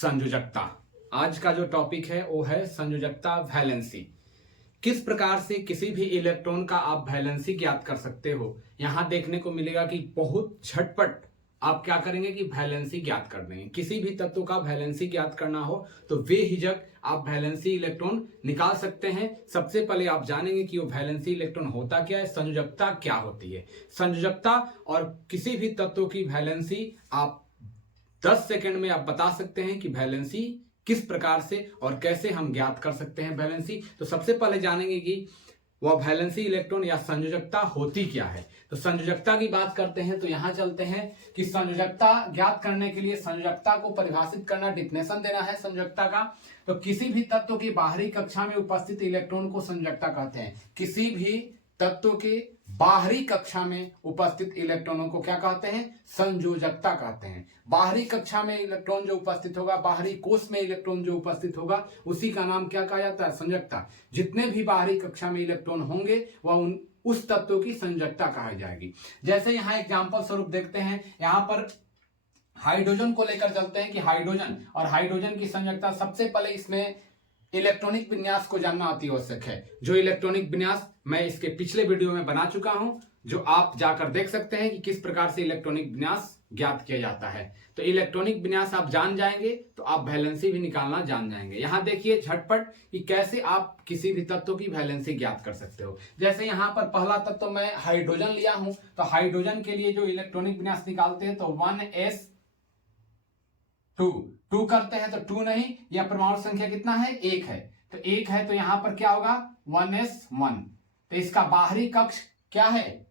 संयोजकता। आज का जो टॉपिक है वो है संयोजकता, वैलेंसी। किस प्रकार से किसी भी इलेक्ट्रॉन का आप वैलेंसी ज्ञात कर सकते हो। यहां देखने को मिलेगा कि बहुत झटपट आप क्या करेंगे कि वैलेंसी ज्ञात कर देंगे। किसी भी तत्व का वैलेंसी ज्ञात करना हो तो बेहिचक आप वैलेंसी इलेक्ट्रॉन निकाल सकते हैं। सबसे पहले आप जानेंगे कि वो वैलेंसी इलेक्ट्रॉन होता क्या है, संयोजकता क्या होती है। संयोजकता और किसी भी तत्व की वैलेंसी आप 10 सेकंड में आप बता सकते हैं कि वैलेंसी किस प्रकार से और कैसे हम ज्ञात कर सकते हैं वैलेंसी। तो सबसे पहले जानेंगे कि वह वैलेंसी इलेक्ट्रॉन या संयोजकता होती क्या है। तो संयोजकता की बात करते हैं तो यहां चलते हैं कि संयोजकता ज्ञात करने के लिए संयोजकता को परिभाषित करना, डिफिनेशन देना है संयोजकता का। तो किसी भी तत्व की बाहरी कक्षा में उपस्थित इलेक्ट्रॉन को संयोजकता कहते हैं। किसी भी तत्व के बाहरी कक्षा में उपस्थित इलेक्ट्रॉनों को क्या कहते हैं, संयोजकता कहते हैं। बाहरी कक्षा में इलेक्ट्रॉन जो उपस्थित होगा, बाहरी कोष में इलेक्ट्रॉन जो उपस्थित होगा, उसी का नाम क्या कहा जाता है, संयोजकता। जितने भी बाहरी कक्षा में इलेक्ट्रॉन होंगे वह उस तत्व की संयोजकता कहा जाएगी। जैसे यहाँ एग्जाम्पल स्वरूप देखते हैं, यहाँ पर हाइड्रोजन को लेकर चलते हैं कि हाइड्रोजन और हाइड्रोजन की संयोजकता। सबसे पहले इसमें इलेक्ट्रॉनिक विन्यास को जानना अति आवश्यक है। जो इलेक्ट्रॉनिक विन्यास मैं इसके पिछले वीडियो में बना चुका हूं, जो आप जाकर देख सकते हैं कि किस प्रकार से इलेक्ट्रॉनिक विन्यास ज्ञात किया जाता है। तो इलेक्ट्रॉनिक विन्यास आप जान जाएंगे तो आप वैलेंसी भी निकालना जान जाएंगे। यहां देखिए झटपट कि कैसे आप किसी भी तत्व की वैलेंसी ज्ञात कर सकते हो। जैसे यहां पर पहला तत्व मैं हाइड्रोजन लिया हूं, तो हाइड्रोजन के लिए जो इलेक्ट्रॉनिक विन्यास निकालते हैं तो 1s2 करते हैं तो 2 नहीं, यह परमाणु संख्या कितना है, 1 है। तो 1 है तो यहां पर क्या होगा 1s1। तो इसका बाहरी कक्ष क्या है,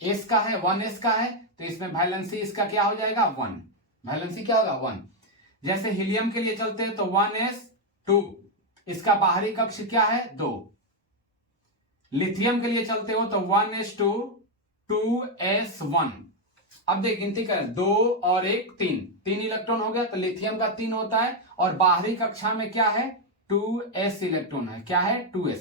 s का है, 1s का है, तो इसमें वैलेंसी इसका क्या हो जाएगा 1। वैलेंसी क्या होगा 1। जैसे हीलियम के लिए चलते हैं तो 1s2, इसका बाहरी कक्ष क्या है 2। लिथियम के लिए चलते हो तो 1s2 2s1। अब देख गिनती कर, 2 और 1 3 इलेक्ट्रॉन हो गया। तो लिथियम का 3 होता है और बाहरी कक्षा में क्या है 2s इलेक्ट्रॉन है। क्या है 2s।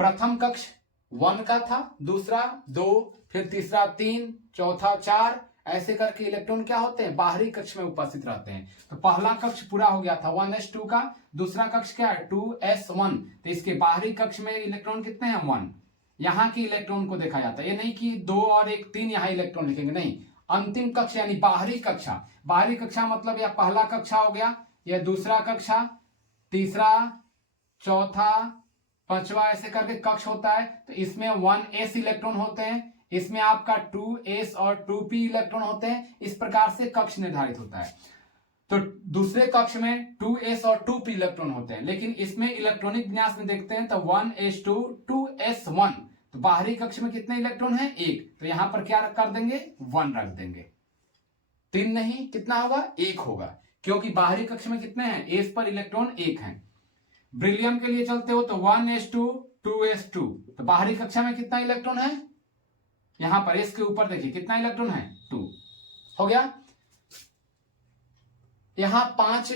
प्रथम कक्ष 1 का था, दूसरा 2, फिर तीसरा 3, चौथा 4, ऐसे करके इलेक्ट्रॉन क्या होते हैं, बाहरी कक्ष में उपस्थित रहते हैं। तो पहला कक्ष पूरा हो गया था 1s2 का। दूसरा कक्ष क्या है 2s1। तो इसके बाहरी कक्ष में इलेक्ट्रॉन कितने हैं 1। यहां की इलेक्ट्रॉन को देखा जाता है, ये नहीं कि 2 और 1 3 यहां इलेक्ट्रॉन लिखेंगे, नहीं। अंतिम कक्ष यानी बाहरी कक्षा। बाहरी कक्षा मतलब यह पहला कक्षा हो गया, यह दूसरा कक्षा, तीसरा, चौथा, पांचवा, ऐसे करके कक्ष होता है। तो इसमें 1s इलेक्ट्रॉन होते हैं, इसमें आपका 2s और 2p इलेक्ट्रॉन होते हैं। इस प्रकार से कक्ष निर्धारित होता है। तो दूसरे कक्ष में 2s और 2p इलेक्ट्रॉन होते हैं, लेकिन इसमें इलेक्ट्रॉनिक विन्यास में देखते हैं तो 1s2 2s1। तो बाहरी कक्ष में कितने इलेक्ट्रॉन है 1, तो यहां पर क्या कर देंगे 1 रख देंगे। 3 नहीं, कितना होगा 1 होगा, क्योंकि बाहरी कक्ष में कितने हैं, s पर इलेक्ट्रॉन 1 है। ब्रिलियम के लिए चलते हो तो 1s2 2s2। तो बाहरी कक्षा में कितना इलेक्ट्रॉन है, यहां पर s के ऊपर देखिए कितना इलेक्ट्रॉन है 2 हो गया। यहां 5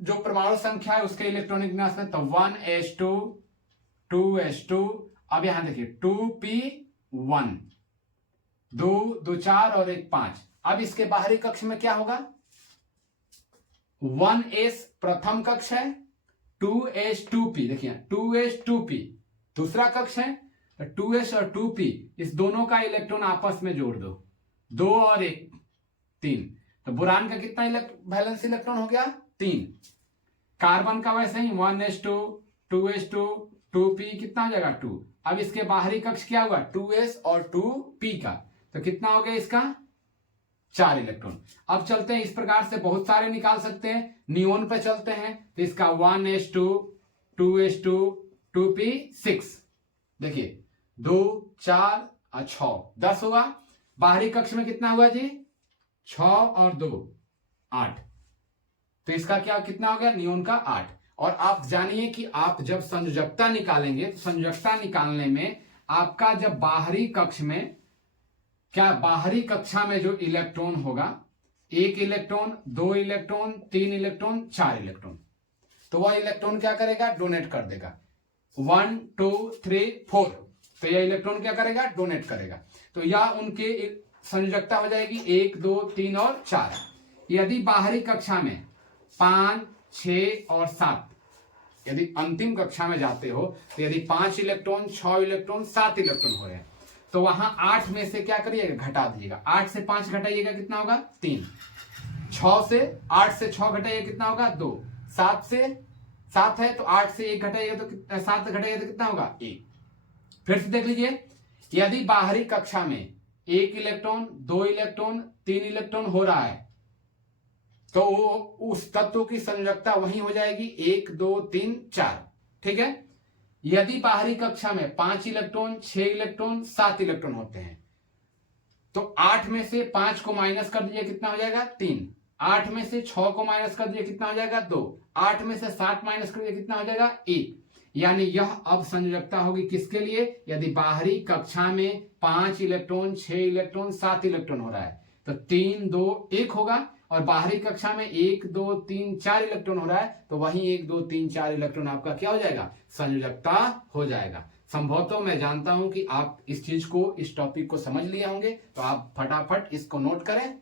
जो परमाणु संख्या है उसके इलेक्ट्रॉनिक विन्यास में तो 1s2 2s2। अब यहां देखिए 2p1, 2 2 4 और 1 5। अब इसके बाहरी कक्ष में क्या होगा 1s प्रथम कक्ष है, 2s2p, देखिए 2s2p दूसरा कक्ष है। तो 2s और 2p इस दोनों का इलेक्ट्रॉन आपस में जोड़ दो, 2 और 1 3। तो बोरान का कितना वैलेंस इलेक्ट्रॉन हो गया 3। कार्बन का वैसे ही 1s2 2s2 2p कितना हो जाएगा 2। अब इसके बाहरी कक्ष क्या हुआ 2s और 2p का, तो कितना हो गया इसका 4 इलेक्ट्रॉन। अब चलते हैं, इस प्रकार से बहुत सारे निकाल सकते हैं। नियोन पे चलते हैं तो इसका 1s2 2s2 2p 6। देखिए 2 4 और 6 10 हुआ। बाहरी कक्ष में कितना हुआ जी 6 और 2 8। तो इसका क्या कितना हो गया नियोन का 8। और आप जानिए कि आप जब संयोजकता निकालेंगे तो संयोजकता निकालने में आपका जब बाहरी कक्ष में क्या, बाहरी कक्षा में जो इलेक्ट्रॉन होगा 1 इलेक्ट्रॉन 2 इलेक्ट्रॉन 3 इलेक्ट्रॉन 4 इलेक्ट्रॉन, तो वह इलेक्ट्रॉन क्या करेगा डोनेट कर देगा 1 2 3 4। तो यह इलेक्ट्रॉन क्या करेगा डोनेट करेगा। तो यह उनके संयोजकता हो जाएगी 1 2 3 और 4। यदि बाहरी कक्षा में 5, 6 और 7, यदि अंतिम कक्षा में जाते हो तो यदि 5 इलेक्ट्रॉन, 6 इलेक्ट्रॉन, 7 इलेक्ट्रॉन हो रहे हैं तो वहां 8 में से क्या करिएगा, घटा दीजिएगा। 8 से 5 घटाइएगा कितना होगा, 3। 8 से 6 घटाइएगा कितना होगा, 2। 7 है तो 8 से 1 घटाइएगा तो 7 घटाइएगा तो कितना होगा, 1। फिर से देख लीजिए, यदि बाहरी कक्षा में 1 इलेक्ट्रॉन, 2 इलेक्ट्रॉन, 3 इलेक्ट्रॉन हो रहा है तो उस तत्व की संयोजकता वही हो जाएगी 1, 2, 3, 4। ठीक है। यदि बाहरी कक्षा में 5 इलेक्ट्रॉन, 6 इलेक्ट्रॉन, 7 इलेक्ट्रॉन होते हैं तो 8 में से 5 को माइनस कर दीजिए कितना हो जाएगा, 3। 8 में से 6 को माइनस कर दीजिए कितना हो जाएगा, 2। 8 में से 7 माइनस कर दीजिए कितना हो जाएगा, 1। यानी यह अब संयोजकता होगी किसके लिए, यदि बाहरी कक्षा में 5 इलेक्ट्रॉन, 6 इलेक्ट्रॉन, 7 इलेक्ट्रॉन हो रहा है तो 3, 2, 1 होगा। और बाहरी कक्षा में 1, 2, 3, 4 इलेक्ट्रॉन हो रहा है तो वही 1, 2, 3, 4 इलेक्ट्रॉन आपका क्या हो जाएगा, संयोजकता हो जाएगा। संभवतः मैं जानता हूं कि आप इस चीज को, इस टॉपिक को समझ लिए होंगे, तो आप फटाफट इसको नोट करें